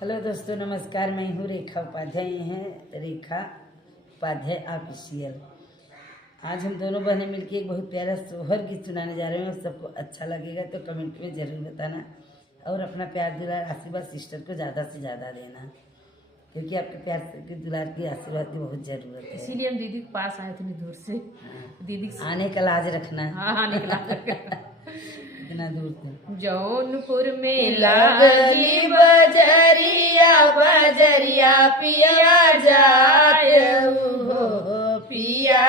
Hello दोस्तों, नमस्कार। मैं हूँ रेखा उपाध्याय। ये हैं रेखा उपाध्याय ऑफिशियल। आज हम दोनों बहनें मिलकर एक बहुत प्यारा सोहर गीत सुनाने जा रहे हैं और सबको अच्छा लगेगा तो कमेंट में ज़रूर बताना और अपना प्यार दुलार आशीर्वाद सिस्टर को ज़्यादा से ज़्यादा देना, क्योंकि आपके प्यार के दुलार की आशीर्वाद की बहुत ज़रूरत है। इसीलिए हम दीदी के पास आए थे दूर से। दीदी आने का लाज रखना है। हाँ आने का इतना दूर से जौनपुर में लगली बजरिया बजरिया पिया जाय हो पिया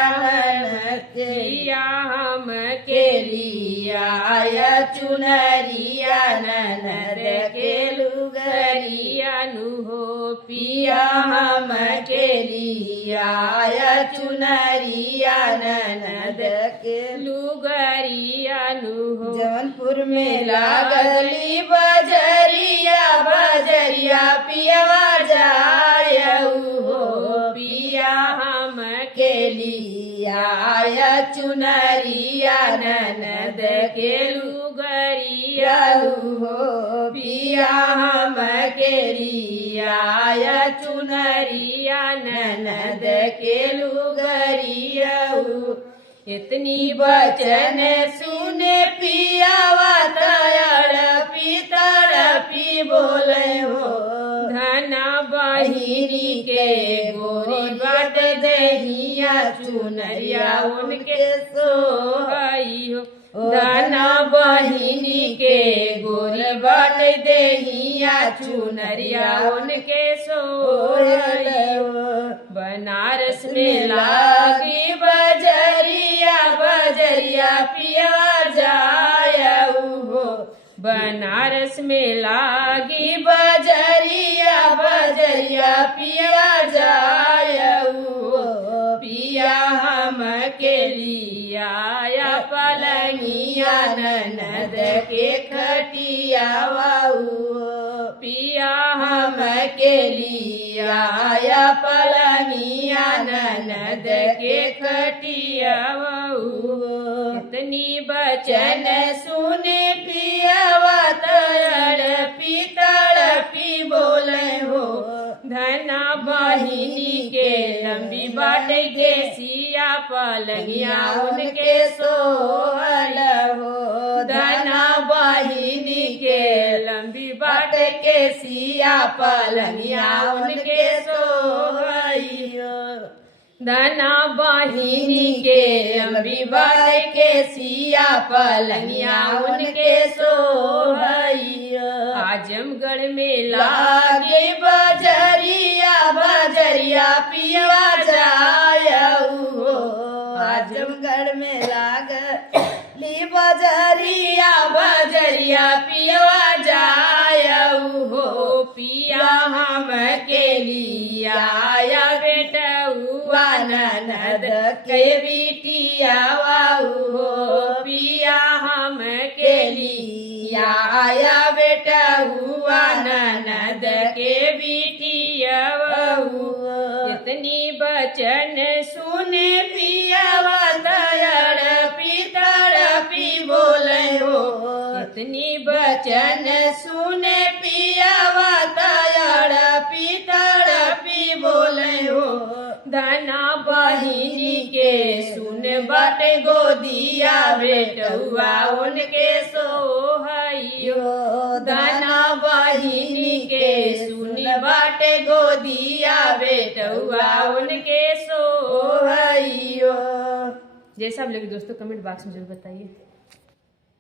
पिया हम के लिया चुनरिया ननद के लुगरिया नु हो पिया हम के लिया चुनरिया ननद के लुगरिया नु हो जौनपुर में लागली बजरिया बजरिया पिया जाय हो पिया हम के लिया चुनरिया ननद के लुगरिया हो पिया हम के लिया चुनरिया ननद के लुगरिया इतनी बचन सुने पियावा तड़पी तड़पी बोले हो धना बहिनी के गोरी बट दहिया चुनरिया उनके सोहई हो धना बहिनी के गोरी बट दहिया चुनरिया उनके सोहई बनारस में लागी बजरिया बजरिया पिया जाय हो बनारस में लागी बजरिया बजरिया पिया जाय हो पिया हम के लिया पलंगिया ननद के खटिया पिया हम के लिया पलंगिया ननद के खटिया इतनी बचन सुने पियावा तड़पी तड़पी बोले हो धना बहिनी के लंबी बाट के सिया पलंगिया उनके सोहल हो धना बहिनी के लंबी बाट के सिया पलंगिया उनके सोहई धना बहिनी के लंबी बाट के सिया पलंगिया उनके सोहई आजमगढ़ में लागे बजरिया बजरिया पिया जाय हो आजमगढ़ में लागली बजरिया बजरिया पिया जाय हो पिया हम के लिया बेटुआ ननद के बिटिया हो पिया हम के लिया बेटा हुआ ननद के बिटिया इतनी बचन सुने पियावा तड़पी तड़पी बोले हो इतनी बचन सुने पियावा तड़पी तड़पी बोले हो धना बहिनी के सुन बट गोदिया बेटुआ उनके सोहइयो धना बहिनी के सुन बट गोदिया बेटुआ उनके सोहइयो। जैसा आप लोग दोस्तों कमेंट बॉक्स में जरूर बताइए।